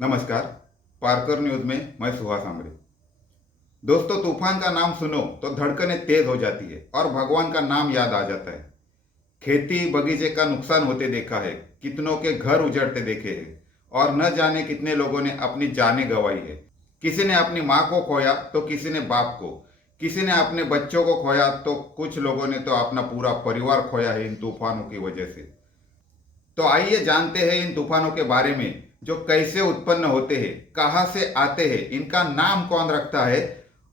नमस्कार। पारकर न्यूज में मैं सुहास आमरे। दोस्तों, तूफान का नाम सुनो तो धड़कनें तेज हो जाती है और भगवान का नाम याद आ जाता है। खेती बगीचे का नुकसान होते देखा है, कितनों के घर उजड़ते देखे हैं और न जाने कितने लोगों ने अपनी जानें गंवाई है। किसी ने अपनी माँ को खोया तो किसी ने बाप को, किसी ने अपने बच्चों को खोया तो कुछ लोगों ने तो अपना पूरा परिवार खोया है इन तूफानों की वजह से। तो आइए जानते हैं इन तूफानों के बारे में, जो कैसे उत्पन्न होते हैं, कहाँ से आते हैं, इनका नाम कौन रखता है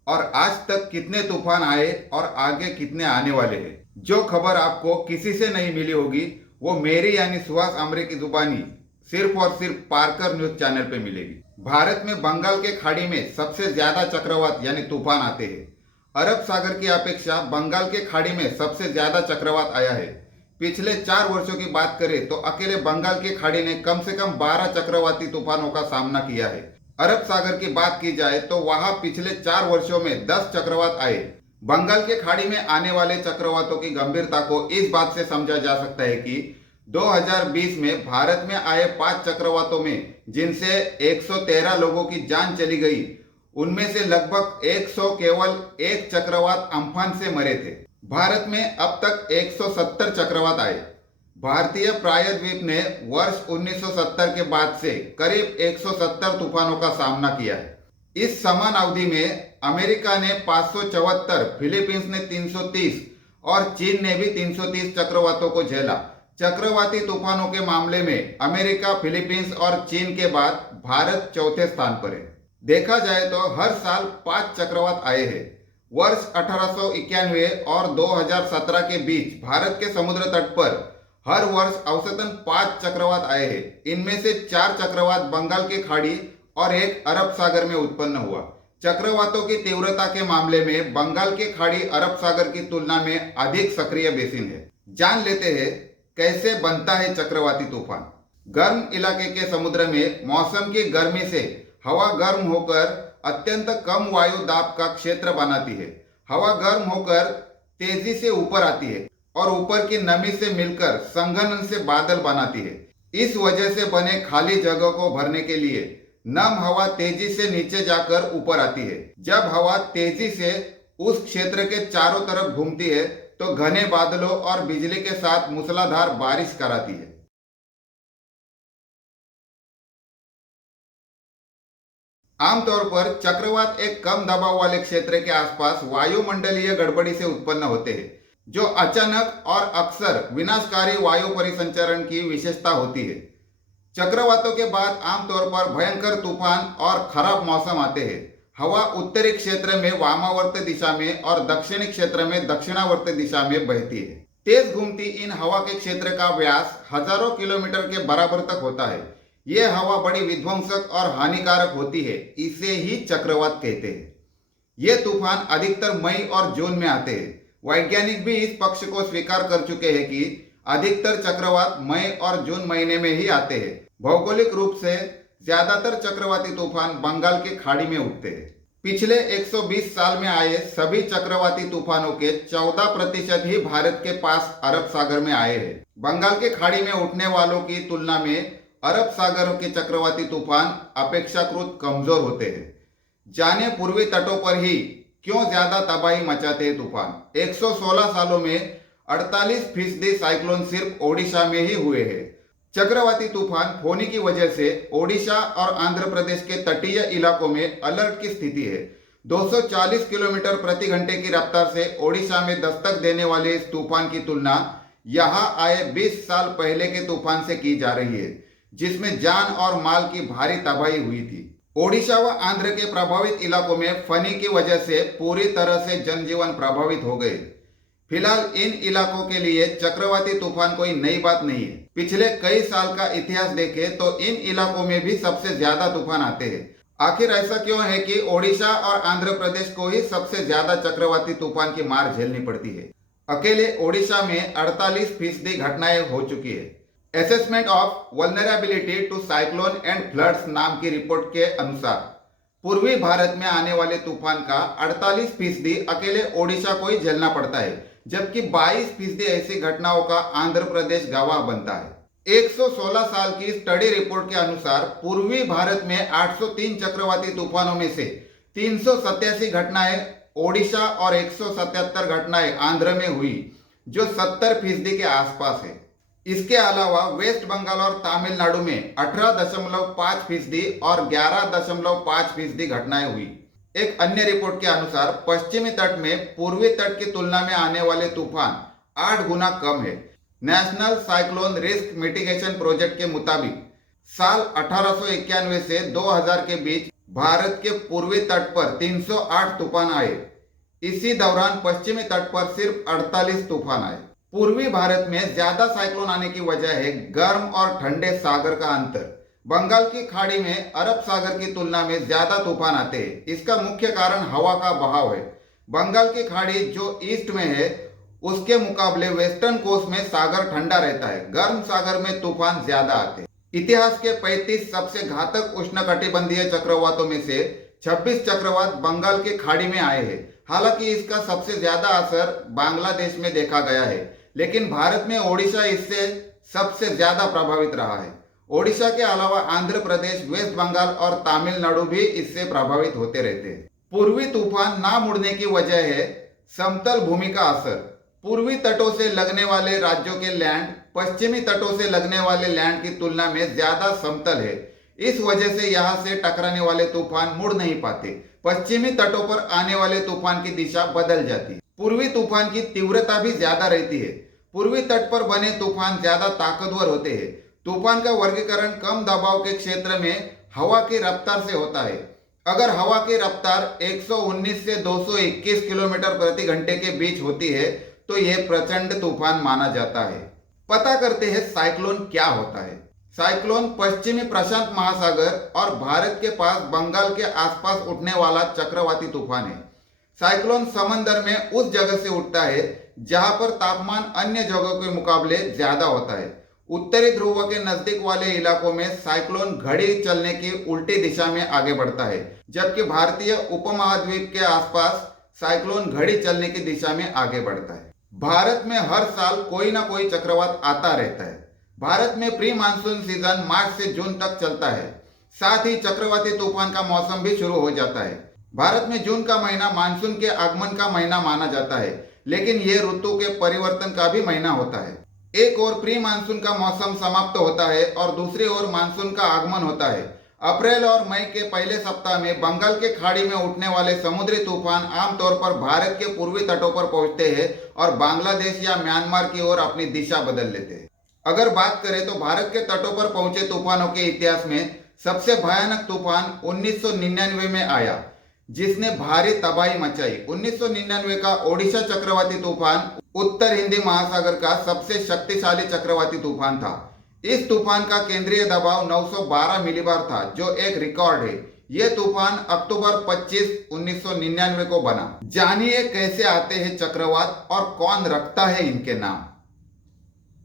और आज तक कितने तूफान आए और आगे कितने आने वाले हैं। जो खबर आपको किसी से नहीं मिली होगी वो मेरी यानी सुहास आमरे की जुबानी सिर्फ और सिर्फ पारकर न्यूज चैनल पे मिलेगी। भारत में बंगाल के खाड़ी में सबसे ज्यादा चक्रवात यानी तूफान आते हैं। अरब सागर की अपेक्षा बंगाल के खाड़ी में सबसे ज्यादा चक्रवात आया है। पिछले 4 वर्षों की बात करें तो अकेले बंगाल की खाड़ी ने कम से कम 12 चक्रवाती तूफानों का सामना किया है। अरब सागर की बात की जाए तो वहां पिछले 4 वर्षों में 10 चक्रवात आए। बंगाल के खाड़ी में आने वाले चक्रवातों की गंभीरता को इस बात से समझा जा सकता है कि 2020 में भारत में आए 5 चक्रवातों में जिनसे 113 लोगों की जान चली गई, उनमें से लगभग 100 केवल एक चक्रवात अम्फान से मरे थे। भारत में अब तक 170 चक्रवात आए। भारतीय प्रायद्वीप ने वर्ष 1970 के बाद से करीब 170 तूफानों का सामना किया है। इस समान अवधि में अमेरिका ने 574, फिलीपींस ने 330 और चीन ने भी 330 चक्रवातों को झेला। चक्रवाती तूफानों के मामले में अमेरिका, फिलीपींस और चीन के बाद भारत चौथे स्थान पर है। देखा जाए तो हर साल 5 चक्रवात आए हैं। वर्ष 1891 और 2017 के बीच भारत के समुद्र तट पर हर वर्ष औसतन 5 चक्रवात आए हैं। इनमें से 4 चक्रवात बंगाल की खाड़ी और एक अरब सागर में उत्पन्न हुआ। चक्रवातों की तीव्रता के मामले में बंगाल की खाड़ी अरब सागर की तुलना में अधिक सक्रिय बेसिन है। जान लेते हैं कैसे बनता है चक्रवाती तूफान। गर्म इलाके के समुद्र में मौसम की गर्मी से हवा गर्म होकर अत्यंत कम वायु दाब का क्षेत्र बनाती है। हवा गर्म होकर तेजी से ऊपर आती है और ऊपर की नमी से मिलकर संघनन से बादल बनाती है। इस वजह से बने खाली जगह को भरने के लिए नम हवा तेजी से नीचे जाकर ऊपर आती है। जब हवा तेजी से उस क्षेत्र के चारों तरफ घूमती है तो घने बादलों और बिजली के साथ मूसलाधार बारिश कराती है। आमतौर पर चक्रवात एक कम दबाव वाले क्षेत्र के आसपास वायुमंडलीय गड़बड़ी से उत्पन्न होते हैं, जो अचानक और अक्सर विनाशकारी वायु परिसंचरण की विशेषता होती है। चक्रवातों के बाद आमतौर पर भयंकर तूफान और खराब मौसम आते हैं। हवा उत्तरी क्षेत्र में वामावर्त दिशा में और दक्षिणी क्षेत्र में दक्षिणावर्त दिशा में बहती है। तेज घूमती इन हवा के क्षेत्र का व्यास हजारों किलोमीटर के बराबर तक होता है। यह हवा बड़ी विध्वंसक और हानिकारक होती है, इसे ही चक्रवात कहते हैं। ये तूफान अधिकतर मई और जून में आते हैं। वैज्ञानिक भी इस पक्ष को स्वीकार कर चुके हैं कि अधिकतर चक्रवात मई और जून महीने में ही आते हैं। भौगोलिक रूप से ज्यादातर चक्रवाती तूफान बंगाल की खाड़ी में उठते हैं। पिछले 120 साल में आए सभी चक्रवाती तूफानों के 14% ही भारत के पास अरब सागर में आए हैं। बंगाल की खाड़ी में उठने वालों की तुलना में अरब सागर के चक्रवाती तूफान अपेक्षाकृत कमजोर होते हैं। जाने पूर्वी तटों पर ही क्यों ज्यादा तबाही मचाते हैं तूफान। 116 सालों में 48% साइक्लोन सिर्फ ओडिशा में ही हुए हैं। चक्रवाती तूफान फोनी की वजह से ओडिशा और आंध्र प्रदेश के तटीय इलाकों में अलर्ट की स्थिति है। 240 किलोमीटर प्रति घंटे की रफ्तार से ओडिशा में दस्तक देने वाले इस तूफान की तुलना यहां आए 20 साल पहले के तूफान से की जा रही है, जिसमें जान और माल की भारी तबाही हुई थी। ओडिशा व आंध्र के प्रभावित इलाकों में फनी की वजह से पूरी तरह से जनजीवन प्रभावित हो गए। फिलहाल इन इलाकों के लिए चक्रवाती तूफान कोई नई बात नहीं है। पिछले कई साल का इतिहास देखें तो इन इलाकों में भी सबसे ज्यादा तूफान आते हैं। आखिर ऐसा क्यों है कि ओडिशा और आंध्र प्रदेश को ही सबसे ज्यादा चक्रवाती तूफान की मार झेलनी पड़ती है। अकेले ओडिशा में 48% घटनाएं हो चुकी है। Assessment of vulnerability to cyclone and floods नाम की रिपोर्ट के अनुसार पूर्वी भारत में आने वाले तूफान का 48% अकेले ओडिशा को ही झेलना पड़ता है, जबकि 22% ऐसी घटनाओं का आंध्र प्रदेश गवाह बनता है। 116 साल की स्टडी रिपोर्ट के अनुसार पूर्वी भारत में 803 चक्रवाती तूफानों में से 387 घटनाएं ओडिशा और 177 घटनाएं आंध्र में हुई, जो 70% के आसपास है। इसके अलावा वेस्ट बंगाल और तमिलनाडु में 18.5% और 11.5% घटनाएं हुई। एक अन्य रिपोर्ट के अनुसार पश्चिमी तट में पूर्वी तट की तुलना में आने वाले तूफान 8 गुना कम है। National cyclone risk mitigation project के मुताबिक साल 1891 से 2000 के बीच भारत के पूर्वी तट पर 308 तूफान आए। इसी दौरान पश्चिमी तट पर सिर्फ 48 तूफान आए। पूर्वी भारत में ज्यादा साइक्लोन आने की वजह है गर्म और ठंडे सागर का अंतर। बंगाल की खाड़ी में अरब सागर की तुलना में ज्यादा तूफान आते हैं। इसका मुख्य कारण हवा का बहाव है। बंगाल की खाड़ी जो ईस्ट में है, उसके मुकाबले वेस्टर्न कोस्ट में सागर ठंडा रहता है। गर्म सागर में तूफान ज्यादा आते हैं। इतिहास के 35 सबसे घातक उष्णकटिबंधीय चक्रवातों में से 26 चक्रवात बंगाल की खाड़ी में आए हैं। हालांकि इसका सबसे ज्यादा असर बांग्लादेश में देखा गया है, लेकिन भारत में ओडिशा इससे सबसे ज्यादा प्रभावित रहा है। ओडिशा के अलावा आंध्र प्रदेश, वेस्ट बंगाल और तमिलनाडु भी इससे प्रभावित होते रहते हैं। पूर्वी तूफान ना मुड़ने की वजह है समतल भूमि का असर। पूर्वी तटों से लगने वाले राज्यों के लैंड पश्चिमी तटों से लगने वाले लैंड की तुलना में ज्यादा समतल है। इस वजह से यहाँ से टकराने वाले तूफान मुड़ नहीं पाते। पश्चिमी तटों पर आने वाले तूफान की दिशा बदल जाती है। पूर्वी तूफान की तीव्रता भी ज्यादा रहती है। पूर्वी तट पर बने तूफान ज्यादा ताकतवर होते हैं। तूफान का वर्गीकरण कम दबाव के क्षेत्र में हवा की रफ्तार से होता है। अगर हवा की रफ्तार 119 से 221 किलोमीटर प्रति घंटे के बीच होती है तो यह प्रचंड तूफान माना जाता है। पता करते हैं साइक्लोन क्या होता है। साइक्लोन पश्चिमी प्रशांत महासागर और भारत के पास बंगाल के आसपास उठने वाला चक्रवाती तूफान है। साइक्लोन समंदर में उस जगह से उठता है जहां पर तापमान अन्य जगहों के मुकाबले ज्यादा होता है। उत्तरी ध्रुव के नजदीक वाले इलाकों में साइक्लोन घड़ी चलने की उल्टी दिशा में आगे बढ़ता है, जबकि भारतीय उपमहाद्वीप के आसपास साइक्लोन घड़ी चलने की दिशा में आगे बढ़ता है। भारत में हर साल कोई ना कोई चक्रवात आता रहता है। भारत में प्री मानसून सीजन मार्च से जून तक चलता है। साथ ही चक्रवाती तूफान का मौसम भी शुरू हो जाता है। भारत में जून का महीना मानसून के आगमन का महीना माना जाता है, लेकिन यह ऋतु के परिवर्तन का भी महीना होता है। एक ओर प्री मानसून का मौसम समाप्त होता है और दूसरी ओर मानसून का आगमन होता है। अप्रैल और मई के पहले सप्ताह में बंगाल के खाड़ी में उठने वाले समुद्री तूफान आमतौर पर भारत के पूर्वी तटों पर पहुंचते हैं और बांग्लादेश या म्यांमार की ओर अपनी दिशा बदल लेते हैं। अगर बात करें तो भारत के तटों पर पहुंचे तूफानों के इतिहास में सबसे भयानक तूफान 1999 में आया, जिसने भारी तबाही मचाई। 1999 का ओडिशा चक्रवाती तूफान उत्तर हिंदी महासागर का सबसे शक्तिशाली चक्रवाती तूफान था। इस तूफान का केंद्रीय दबाव 912 मिलीबार था, जो एक रिकॉर्ड है। यह तूफान अक्टूबर 25, 1999 को बना। जानिए कैसे आते हैं चक्रवात और कौन रखता है इनके नाम।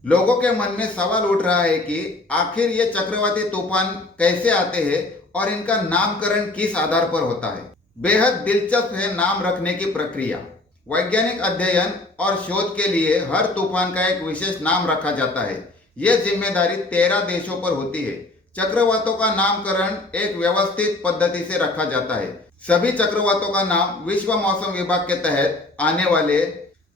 लोगों के मन में सवाल उठ रहा है कि आखिर ये चक्रवाती तूफान कैसे आते हैं और इनका नामकरण किस आधार पर होता है। बेहद दिलचस्प है नाम रखने की प्रक्रिया। वैज्ञानिक अध्ययन और शोध के लिए हर तूफान का एक विशेष नाम रखा जाता है। यह जिम्मेदारी 13 देशों पर होती है। चक्रवातों का नामकरण एक व्यवस्थित पद्धति से रखा जाता है। सभी चक्रवातों का नाम विश्व मौसम विभाग के तहत आने वाले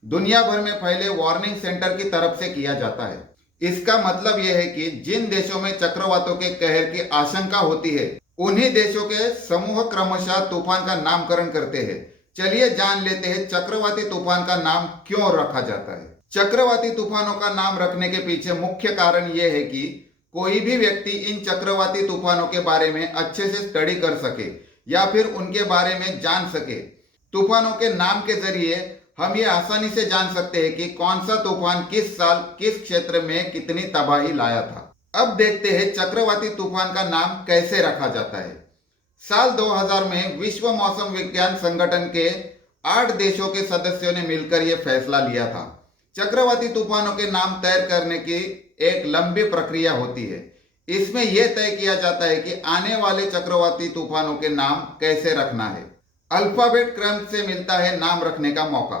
दुनिया भर में फैले वार्निंग सेंटर की तरफ से किया जाता है। इसका मतलब यह है कि जिन देशों में चक्रवातों के कहर की आशंका होती है, उन्हीं देशों के समूह क्रमशः तूफान का नामकरण करते हैं। चलिए जान लेते हैं चक्रवाती तूफान का नाम क्यों रखा जाता है। चक्रवाती तूफानों का नाम रखने के पीछे मुख्य कारण यह है कि कोई भी व्यक्ति इन चक्रवाती तूफानों के बारे में अच्छे से स्टडी कर सके या फिर उनके बारे में जान सके। तूफानों के नाम के जरिए हम ये आसानी से जान सकते हैं कि कौन सा तूफान किस साल किस क्षेत्र में कितनी तबाही लाया था। अब देखते हैं चक्रवाती तूफान का नाम कैसे रखा जाता है। साल 2000 में विश्व मौसम विज्ञान संगठन के 8 देशों के सदस्यों ने मिलकर यह फैसला लिया था। चक्रवाती तूफानों के नाम तय करने की एक लंबी प्रक्रिया होती है। इसमें यह तय किया जाता है कि आने वाले चक्रवाती तूफानों के नाम कैसे रखना है। अल्फाबेट क्रम से मिलता है नाम रखने का मौका।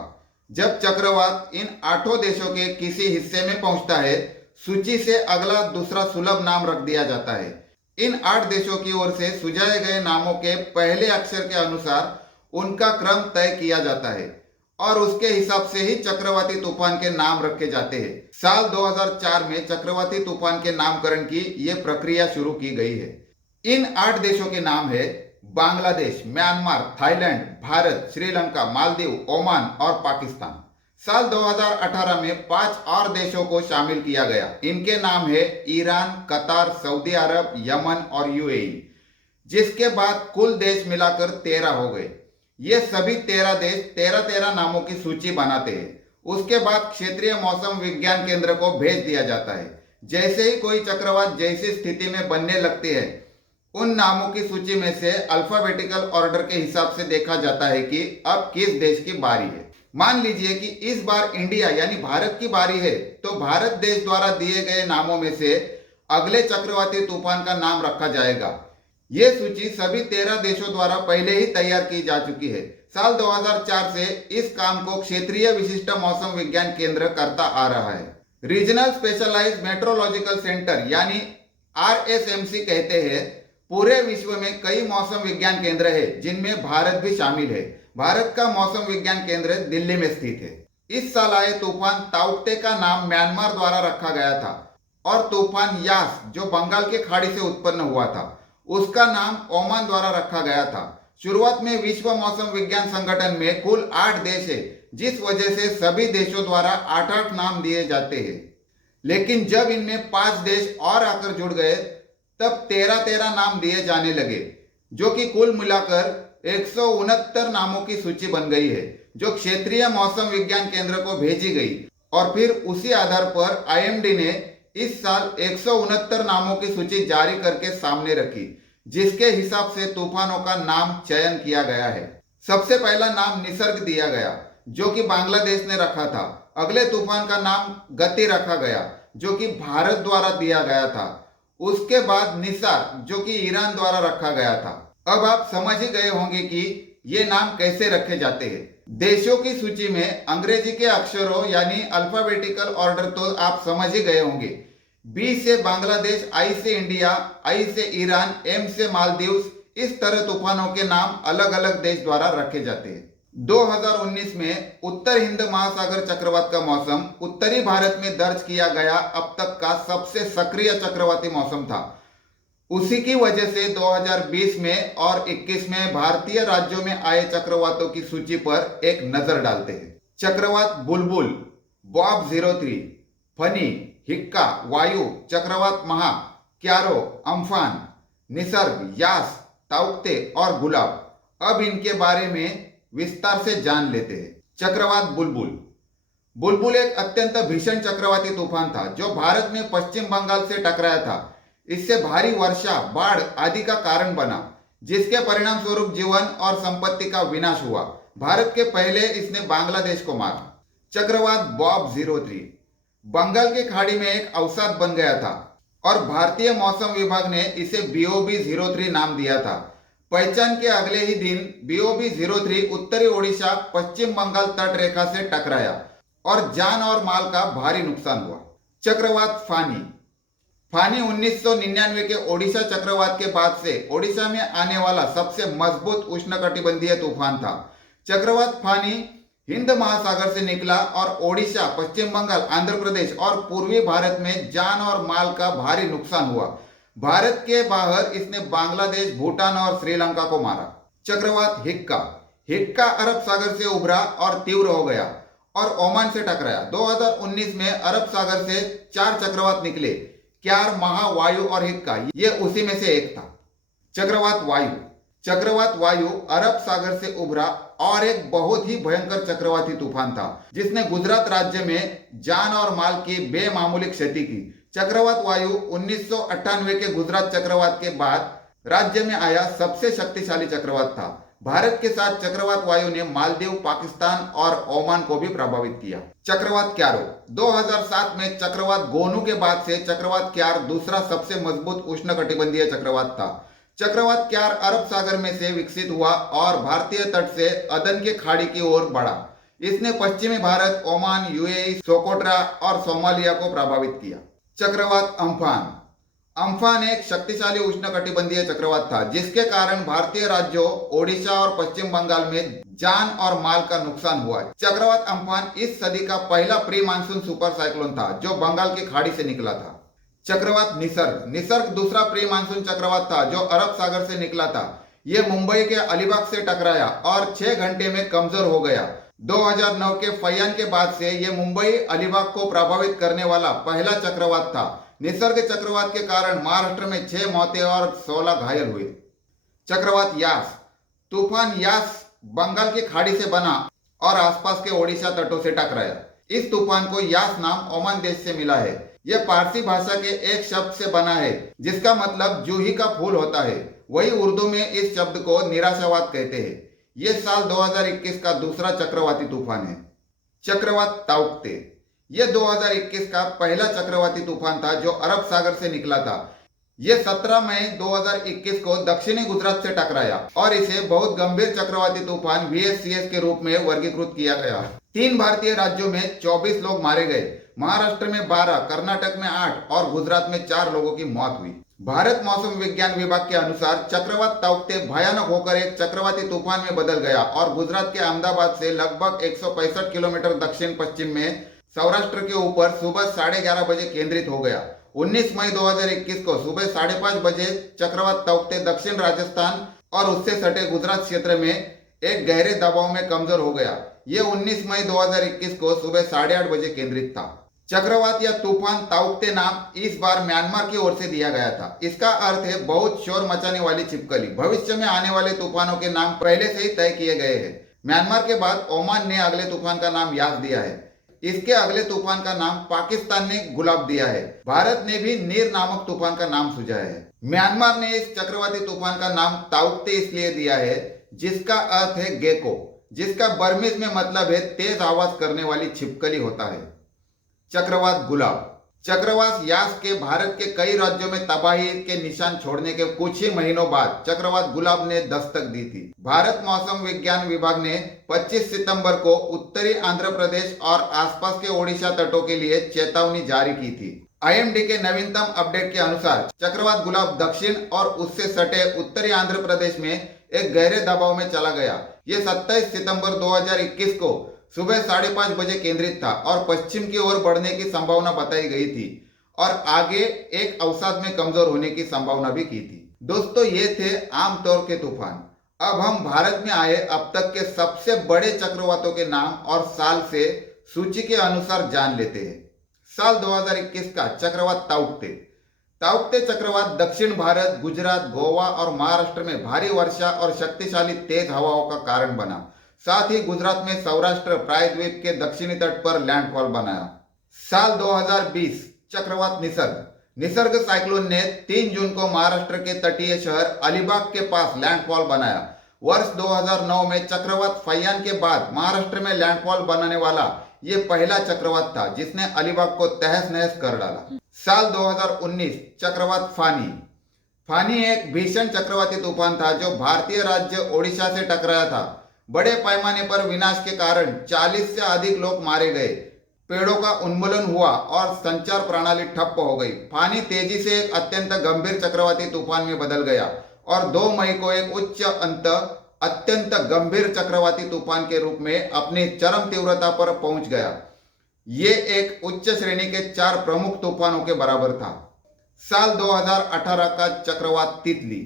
जब चक्रवात इन 8 देशों के किसी हिस्से में पहुंचता है सूची से अगला दूसरा सुलभ नाम रख दिया जाता है। इन 8 देशों की ओर से सुझाए गए नामों के पहले अक्षर के अनुसार उनका क्रम तय किया जाता है और उसके हिसाब से ही चक्रवाती तूफान के नाम रखे जाते हैं। साल 2004 में चक्रवाती तूफान के नामकरण की यह प्रक्रिया शुरू की गई है। इन 8 देशों के नाम है Bangladesh, Myanmar, Thailand, Bharat, Sri Lanka, Maldives, Oman और पाकिस्तान। साल 2018 में 5 और देशों को शामिल किया गया। इनके नाम है ईरान, कतार, सऊदी अरब, यमन और यूएई, जिसके बाद कुल देश मिलाकर 13 हो गए। ये सभी 13 देश 13 नामों की सूची बनाते हैं। उसके बाद क्षेत्रीय मौसम विज्ञान केंद्र को भेज दिया जाता है। जैसे ही कोई चक्रवात जैसी स्थिति में बनने लगती है, उन नामों की सूची में से अल्फाबेटिकल ऑर्डर के हिसाब से देखा जाता है कि अब किस देश की बारी है। मान लीजिए कि इस बार इंडिया यानी भारत की बारी है, तो भारत देश द्वारा दिए गए नामों में से अगले चक्रवाती तूफान का नाम रखा जाएगा। यह सूची सभी 13 देशों द्वारा पहले ही तैयार की जा चुकी है। साल 2004 से इस काम को क्षेत्रीय विशिष्ट मौसम विज्ञान केंद्र करता आ रहा है। रीजनल स्पेशलाइज्ड मेट्रोलॉजिकल सेंटर यानी RSMC कहते हैं। पूरे विश्व में कई मौसम विज्ञान केंद्र है, जिनमें भारत भी शामिल है। भारत का मौसम विज्ञान केंद्र दिल्ली में स्थित है। इस साल आए तूफान ताउते का नाम म्यांमार द्वारा रखा गया था और तूफान यास जो बंगाल की खाड़ी से उत्पन्न हुआ था, उसका नाम ओमान द्वारा रखा गया था। शुरुआत में विश्व मौसम विज्ञान संगठन में कुल 8 देश है, जिस वजह से सभी देशों द्वारा 8-8 नाम दिए जाते हैं। लेकिन जब इनमें 5 देश और आकर जुड़ गए, तब 13 नाम दिए जाने लगे, जो कि कुल मिलाकर 169 नामों की सूची बन गई है, जो क्षेत्रीय मौसम विज्ञान केंद्र को भेजी गई और फिर उसी आधार पर IMD ने इस साल 169 नामों की सूची जारी करके सामने रखी, जिसके हिसाब से तूफानों का नाम चयन किया गया है। सबसे पहला नाम निसर्ग दिया गया, जो कि बांग्लादेश ने रखा था। अगले तूफान का नाम गति रखा गया, जो कि भारत द्वारा दिया गया था। उसके बाद निसार, जो कि ईरान द्वारा रखा गया था। अब आप समझ ही गए होंगे कि ये नाम कैसे रखे जाते हैं। देशों की सूची में अंग्रेजी के अक्षरों यानी अल्फाबेटिकल ऑर्डर तो आप समझ ही गए होंगे। B से बांग्लादेश, I से इंडिया, I से ईरान, M से मालदीव, इस तरह तूफानों के नाम अलग अलग देश द्वारा रखे जाते हैं। 2019 में उत्तर हिंद महासागर चक्रवात का मौसम उत्तरी भारत में दर्ज किया गया अब तक का सबसे सक्रिय चक्रवाती मौसम था। उसी की वजह से 2020 में और 21 में भारतीय राज्यों में आए चक्रवातों की सूची पर एक नजर डालते हैं। चक्रवात बुलबुल, बॉब 03, फनी, हिक्का, वायु, चक्रवात महा, क्यारो, अम्फान, निसर्ग, यास, ताउते और गुलाब। अब इनके बारे में विस्तार से जान लेते हैं। चक्रवात बुलबुल। बुलबुल एक अत्यंत भीषण चक्रवाती तूफान था, जो भारत में पश्चिम बंगाल से टकराया था। इससे भारी वर्षा, बाढ़ आदि का कारण बना, जिसके परिणाम स्वरूप जीवन और संपत्ति का विनाश हुआ। भारत के पहले इसने बांग्लादेश को मारा। चक्रवात बॉब 03 बंगाल की खाड़ी में एक अवसाद बन गया था और भारतीय मौसम विभाग ने इसे BOB 03 नाम दिया था। पहचान के अगले ही दिन BOB 03 उत्तरी ओडिशा, पश्चिम बंगाल तट रेखा से टकराया और जान और माल का भारी नुकसान हुआ। चक्रवात फानी। फानी 1999 के ओडिशा चक्रवात के बाद से ओडिशा में आने वाला सबसे मजबूत उष्णकटिबंधीय तूफान था। चक्रवात फानी हिंद महासागर से निकला और ओडिशा, पश्चिम बंगाल, आंध्र प्रदेश और पूर्वी भारत में जान और माल का भारी नुकसान हुआ। भारत के बाहर इसने बांग्लादेश, भूटान और श्रीलंका को मारा। चक्रवात हिक्का। हिक्का अरब सागर से उभरा और तीव्र हो गया और ओमान से टकराया। 2019 में अरब सागर से 4 चक्रवात निकले, क्यार, महा, वायु और हिक्का। ये उसी में से एक था। चक्रवात वायु। चक्रवात वायु अरब सागर से उभरा और एक बहुत ही भयंकर चक्रवाती तूफान था, जिसने गुजरात राज्य में जान और माल की बेमामूली क्षति की। चक्रवात वायु 1998 के गुजरात चक्रवात के बाद राज्य में आया सबसे शक्तिशाली चक्रवात था। भारत के साथ चक्रवात वायु ने मालदीव, पाकिस्तान और ओमान को भी प्रभावित किया। चक्रवात क्यारो। 2007 में चक्रवात गोनू के बाद से चक्रवात क्यार दूसरा सबसे मजबूत उष्णकटिबंधीय चक्रवात था। चक्रवात क्यार अरब सागर में से विकसित हुआ और भारतीय तट से अदन के खाड़ी की ओर बढ़ा। इसने पश्चिमी भारत, ओमान, यूएई, सोकोट्रा और सोमालिया को प्रभावित किया। चक्रवात अम्फान। अम्फान एक शक्तिशाली उष्णकटिबंधीय चक्रवात था जिसके कारण भारतीय राज्यों ओडिशा और पश्चिम बंगाल में जान और माल का नुकसान हुआ। चक्रवात अम्फान इस सदी का पहला प्री मानसून सुपर साइक्लोन था जो बंगाल की खाड़ी से निकला था। चक्रवात निसर्ग। निसर्ग दूसरा प्री मानसून चक्रवात था जो अरब सागर से निकला था। यह मुंबई के अलीबाग से टकराया और 6 घंटे में कमजोर हो गया। 2009 के फैयान के बाद से यह मुंबई अलीबाग को प्रभावित करने वाला पहला चक्रवात था। निसर्ग चक्रवात के कारण महाराष्ट्र में 6 मौतें और 16 घायल हुए। चक्रवात यास। तूफान यास बंगाल की खाड़ी से बना और आसपास के ओडिशा तटों से टकराया। इस तूफान को यास नाम ओमान देश से मिला है। यह पारसी भाषा के एक शब्द से बना है जिसका मतलब जूही का फूल होता है। वही उर्दू में इस शब्द को निराशावाद कहते हैं। यह साल 2021 का दूसरा चक्रवाती तूफान है। चक्रवात ताउक्ते। यह 2021 का पहला चक्रवाती तूफान था जो अरब सागर से निकला था। यह 17 मई 2021 को दक्षिणी गुजरात से टकराया और इसे बहुत गंभीर चक्रवाती तूफान VSCS के रूप में वर्गीकृत किया गया। 3 भारतीय राज्यों में 24 लोग मारे गए। महाराष्ट्र में 12, कर्नाटक में 8 और गुजरात में 4 लोगों की मौत हुई। भारत मौसम विज्ञान विभाग के अनुसार चक्रवात ताउक्ते भयानक होकर एक चक्रवाती तूफान में बदल गया और गुजरात के अहमदाबाद से लगभग 165 किलोमीटर दक्षिण पश्चिम में सौराष्ट्र के ऊपर सुबह 11:30 बजे केंद्रित हो गया। 19 मई 2021 को सुबह 5:30 बजे चक्रवात ताउक्ते दक्षिण राजस्थान और उससे सटे गुजरात क्षेत्र में एक गहरे दबाव में कमजोर हो गया। यह 19 मई 2021 को सुबह 8:30 बजे केंद्रित था। चक्रवात या तूफान ताउक्ते नाम इस बार म्यांमार की ओर से दिया गया था। इसका अर्थ है बहुत शोर मचाने वाली छिपकली। भविष्य में आने वाले तूफानों के नाम पहले से ही तय किए गए हैं। म्यांमार के बाद ओमान ने अगले तूफान का नाम यास दिया है। इसके अगले तूफान का नाम पाकिस्तान ने गुलाब दिया है। भारत ने भी नीर नामक तूफान का नाम सुझाया है। म्यांमार ने इस चक्रवाती तूफान का नाम ताउक्ते इसलिए दिया है जिसका अर्थ है गेको, जिसका बर्मीज में मतलब है तेज आवाज करने वाली छिपकली होता है। चक्रवात गुलाब। चक्रवात यास के भारत के कई राज्यों में तबाही के निशान छोड़ने के कुछ ही महीनों बाद चक्रवात गुलाब ने दस्तक दी थी। भारत मौसम विज्ञान विभाग ने 25 सितंबर को उत्तरी आंध्र प्रदेश और आसपास के ओडिशा तटों के लिए चेतावनी जारी की थी। IMD के नवीनतम अपडेट के अनुसार चक्रवात गुलाब दक्षिण और उससे सटे उत्तरी आंध्र प्रदेश में एक गहरे दबाव में चला गया। यह 27 सितंबर 2021 को सुबह 5:30 बजे केंद्रित था और पश्चिम की ओर बढ़ने की संभावना बताई गई थी और आगे एक अवसाद में कमजोर होने की संभावना भी की थी। दोस्तों, ये थे आमतौर के तूफान। अब हम भारत में आए अब तक के सबसे बड़े चक्रवातों के नाम और साल से सूची के अनुसार जान लेते हैं। साल 2021 का चक्रवात ताउक्ते। ताउक्ते चक्रवात दक्षिण भारत, गुजरात, गोवा और महाराष्ट्र में भारी वर्षा और शक्तिशाली तेज हवाओं का कारण बना। साथ ही गुजरात में सौराष्ट्र प्रायद्वीप के दक्षिणी तट पर लैंडफॉल बनाया। साल 2020 चक्रवात निसर्ग। निसर्ग साइक्लोन ने 3 जून को महाराष्ट्र के तटीय शहर अलीबाग के पास लैंडफॉल बनाया। वर्ष 2009 में चक्रवात फैयान के बाद महाराष्ट्र में लैंडफॉल बनाने वाला ये पहला चक्रवात था जिसने अलीबाग को तहस नहस कर डाला। साल 2019 चक्रवात फानी। फानी एक भीषण चक्रवाती तूफान था जो भारतीय राज्य ओडिशा से टकराया था। बड़े पैमाने पर विनाश के कारण 40 से अधिक लोग मारे गए, पेड़ों का उन्मूलन हुआ और संचार प्रणाली ठप्प हो गई। फानी तेजी से एक अत्यंत गंभीर चक्रवाती तूफान में बदल गया और 2 मई को एक उच्च अंत अत्यंत गंभीर चक्रवाती तूफान के रूप में अपनी चरम तीव्रता पर पहुंच गया। ये एक उच्च श्रेणी के 4 प्रमुख तूफानों के बराबर था। साल 2018 का चक्रवात तितली।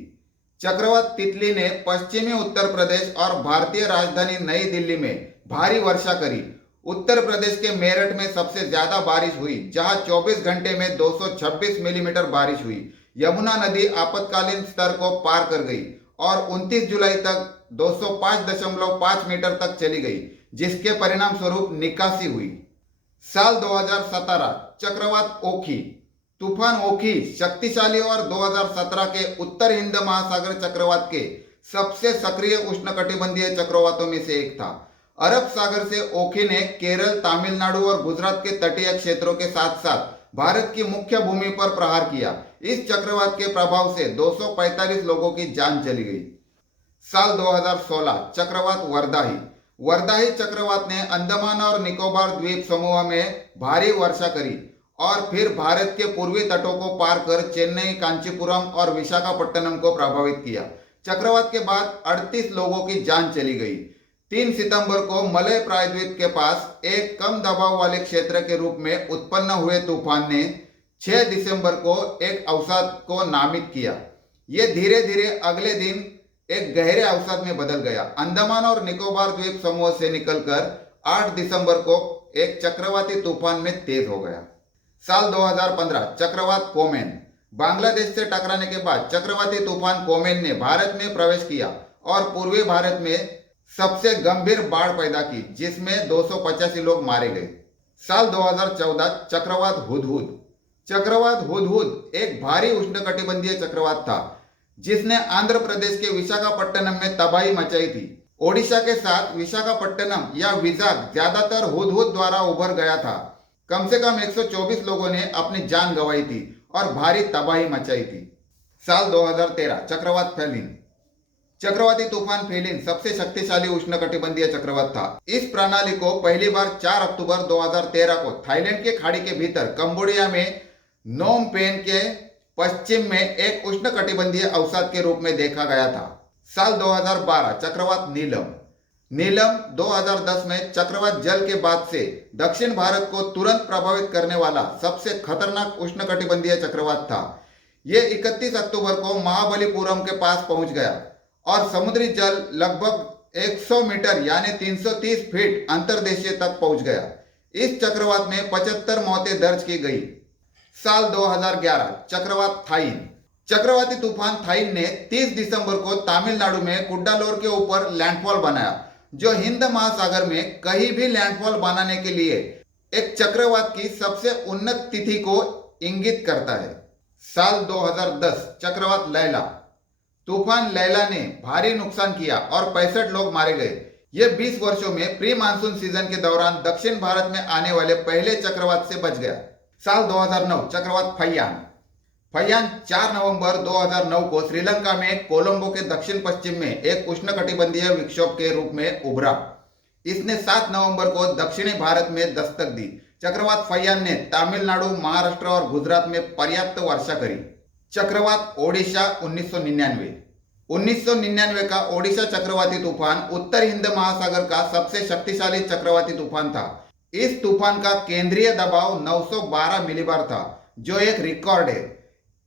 चक्रवात तितली ने पश्चिमी उत्तर प्रदेश और भारतीय राजधानी नई दिल्ली में भारी वर्षा करी। उत्तर प्रदेश के मेरठ में सबसे ज्यादा बारिश हुई जहां 24 घंटे में 226 मिलीमीटर बारिश हुई। यमुना नदी आपातकालीन स्तर को पार कर गई और 29 जुलाई तक 205.5 मीटर तक चली गई, जिसके परिणाम स्वरूप निकासी हुई। साल 2017 चक्रवात ओखी। तूफान ओखी शक्तिशाली और 2017 के उत्तर हिंद महासागर चक्रवात के सबसे सक्रिय उष्णकटिबंधीय चक्रवातों में से एक था। अरब सागर से ओखी ने केरल, तमिलनाडु और गुजरात के तटीय क्षेत्रों के साथ साथ भारत की मुख्य भूमि पर प्रहार किया। इस चक्रवात के प्रभाव से 245 लोगों की जान चली गई। साल 2016 चक्रवात वर्दाही। वर्दाही चक्रवात ने अंडमान और निकोबार द्वीप समूह में भारी वर्षा करी और फिर भारत के पूर्वी तटों को पार कर चेन्नई, कांचीपुरम और विशाखापट्टनम को प्रभावित किया। चक्रवात के बाद 38 लोगों की जान चली गई। 3 सितंबर को मलय प्रायद्वीप के पास एक कम दबाव वाले क्षेत्र के रूप में उत्पन्न हुए तूफान ने 6 दिसंबर को एक अवसाद को नामित किया। यह धीरे धीरे अगले दिन एक गहरे अवसाद में बदल गया। अंडमान और निकोबार द्वीप समूह से निकलकर 8 दिसंबर को एक चक्रवाती तूफान में तेज हो गया। साल 2015 चक्रवात कोमेन। बांग्लादेश से टकराने के बाद चक्रवाती तूफान कोमेन ने भारत में प्रवेश किया और पूर्वी भारत में सबसे गंभीर बाढ़ पैदा की, जिसमें 285 लोग मारे गए। साल 2014 चक्रवात हुदहुद। चक्रवात हुदहुद एक भारी उष्णकटिबंधीय चक्रवात था जिसने आंध्र प्रदेश के विशाखापट्टनम में तबाही मचाई थी। ओडिशा के साथ विशाखापट्टनम या विजाग ज्यादातर हुदहुद द्वारा उभर गया था। कम से कम 124 लोगों ने अपनी जान गंवाई थी और भारी तबाही मचाई थी। साल 2013 चक्रवात फेलिन। चक्रवाती तूफान फेलिन सबसे शक्तिशाली उष्णकटिबंधीय चक्रवात था। इस प्रणाली को पहली बार 4 अक्टूबर 2013 को थाईलैंड के खाड़ी के भीतर कंबोडिया में नोम पेन के पश्चिम में एक उष्णकटिबंधीय अवसाद के रूप में देखा गया था। साल 2012 चक्रवात नीलम। नीलम 2010 में चक्रवात जल के बाद से दक्षिण भारत को तुरंत प्रभावित करने वाला सबसे खतरनाक उष्णकटिबंधीय चक्रवात था। यह 31 अक्टूबर को महाबलीपुरम के पास पहुंच गया और समुद्री जल लगभग 100 मीटर यानी 330 फीट अंतर्देशीय तक पहुंच गया। इस चक्रवात में 75 मौतें दर्ज की गई। साल 2011 चक्रवात थाइन। चक्रवाती तूफान थाइन ने 30 दिसंबर को तमिलनाडु में कुड्डालोर के ऊपर लैंडफॉल बनाया, जो हिंद महासागर में कहीं भी लैंडफॉल बनाने के लिए एक चक्रवात की सबसे उन्नत तिथि को इंगित करता है। साल 2010 चक्रवात लैला। तूफान लैला ने भारी नुकसान किया और 65 लोग मारे गए। यह 20 वर्षों में प्री मानसून सीजन के दौरान दक्षिण भारत में आने वाले पहले चक्रवात से बच गया। साल 2009 चक्रवात फैयान। फैयान 4 नवंबर 2009 को श्रीलंका में कोलंबो के दक्षिण पश्चिम में एक उष्णकटिबंधीय विक्षोभ के रूप में उभरा। इसने 7 नवंबर को दक्षिणी भारत में दस्तक दी। चक्रवात फैयान ने तमिलनाडु, महाराष्ट्र और गुजरात में पर्याप्त वर्षा करी। चक्रवात ओडिशा 1999 का ओडिशा चक्रवाती तूफान उत्तर हिंद महासागर का सबसे शक्तिशाली चक्रवाती तूफान था। इस तूफान का केंद्रीय दबाव 912 मिलीबार था, जो एक रिकॉर्ड है।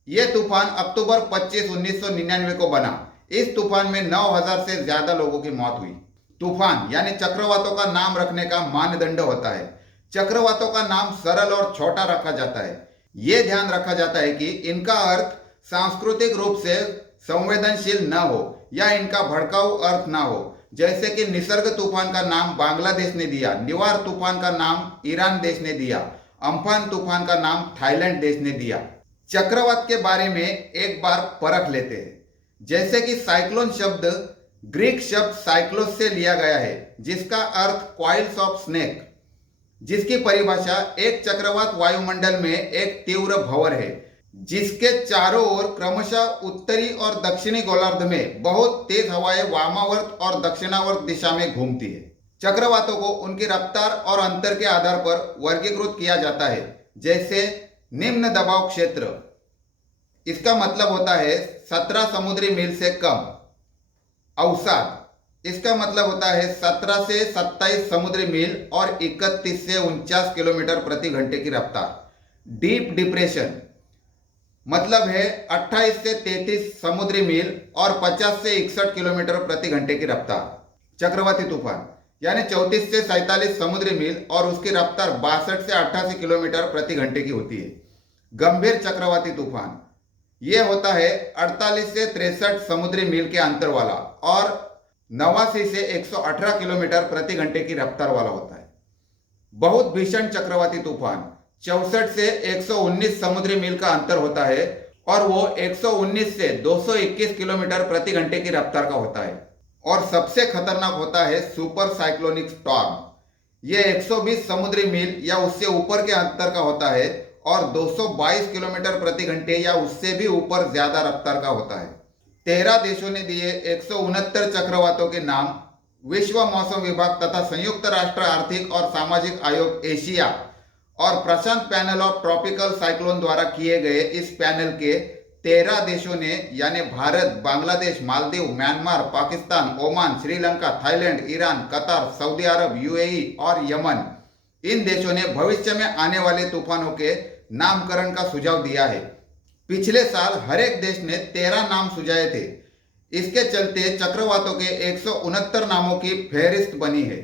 यह तूफान अक्टूबर 25, 1999 को बना। इस तूफान में 9000 से ज्यादा लोगों की मौत हुई। तूफान यानी चक्रवातों का नाम रखने का मानदंड होता है। चक्रवातों का नाम सरल और छोटा रखा जाता है। यह ध्यान रखा जाता है कि इनका अर्थ सांस्कृतिक रूप से संवेदनशील न हो या इनका भड़काऊ अर्थ न हो। जैसे कि निसर्ग तूफान का नाम बांग्लादेश ने दिया, निवार तूफान का नाम ईरान देश ने दिया, अम्फान तूफान का नाम थाईलैंड देश ने दिया। चक्रवात के बारे में एक बार परख लेते हैं। जैसे कि साइक्लोन शब्द ग्रीक शब्द साइक्लोस से लिया गया है, जिसका अर्थ कॉइल्स ऑफ स्नेक, जिसकी परिभाषा एक चक्रवात वायुमंडल में एक तीव्र भंवर है जिसके चारों ओर क्रमशः उत्तरी और दक्षिणी गोलार्ध में बहुत तेज हवाएं वामावर्त और दक्षिणावर्त दिशा में घूमती है। चक्रवातों को उनकी रफ्तार और अंतर के आधार पर वर्गीकृत किया जाता है। जैसे निम्न दबाव क्षेत्र, इसका मतलब होता है 17 समुद्री मील से कम। अवसाद, इसका मतलब होता है 17 से 27 समुद्री मील और 31 से 49 किलोमीटर प्रति घंटे की रफ्तार। डीप डिप्रेशन मतलब है 28 से 33 समुद्री मील और 50 से 61 किलोमीटर प्रति घंटे की रफ्तार। चक्रवाती तूफान यानी 34 से 47 समुद्री मील और उसकी रफ्तार 62 से 88 किलोमीटर प्रति घंटे की होती है। गंभीर चक्रवाती तूफान यह होता है 48 से 63 समुद्री मील के अंतर वाला और 89 से 118 किलोमीटर प्रति घंटे की रफ्तार वाला होता है। बहुत भीषण चक्रवाती तूफान 64 से 119 समुद्री मील का अंतर होता है और वो 119 से 221 किलोमीटर प्रति घंटे की रफ्तार का होता है। और सबसे खतरनाक होता है सुपर साइक्लोनिक स्टॉर्म। यह 120 समुद्री मील या उससे ऊपर के अंतर का होता है और 222 किलोमीटर प्रति घंटे या उससे भी ऊपर ज्यादा रफ्तार का होता है। 13 देशों ने दिए 169 चक्रवातों के नाम। विश्व मौसम विभाग तथा संयुक्त राष्ट्र आर्थिक और सामाजिक आयोग एशिया और प्रशांत पैनल ऑफ ट्रॉपिकल साइक्लोन द्वारा किए गए इस पैनल के 13 देशों ने यानी Bharat, Bangladesh, Maldives, Myanmar, Pakistan, Oman, Sri Lanka, Thailand, Iran, Qatar, Saudi Arab, UAE और यमन, इन देशों ने भविष्य में आने वाले तूफानों के नामकरण का सुझाव दिया है। पिछले साल हर एक देश ने 13 नाम सुझाए थे। इसके चलते चक्रवातों के 169 नामों की फहरिस्त बनी है।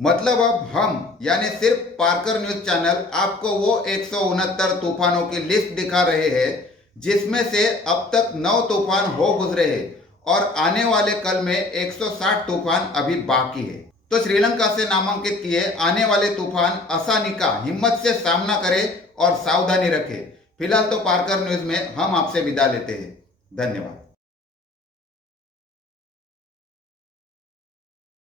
मतलब अब हम यानी सिर्फ पार्कर न्यूज चैनल आपको वो 169 तूफानों की लिस्ट दिखा रहे हैं जिसमें से अब तक 9 तूफान हो गुजरे हैं और आने वाले कल में 160 तूफान अभी बाकी है। तो श्रीलंका से नामांकित किए आने वाले तूफान आसानी का हिम्मत से सामना करें और सावधानी रखें। फिलहाल तो पार्कर न्यूज में हम आपसे विदा लेते हैं। धन्यवाद।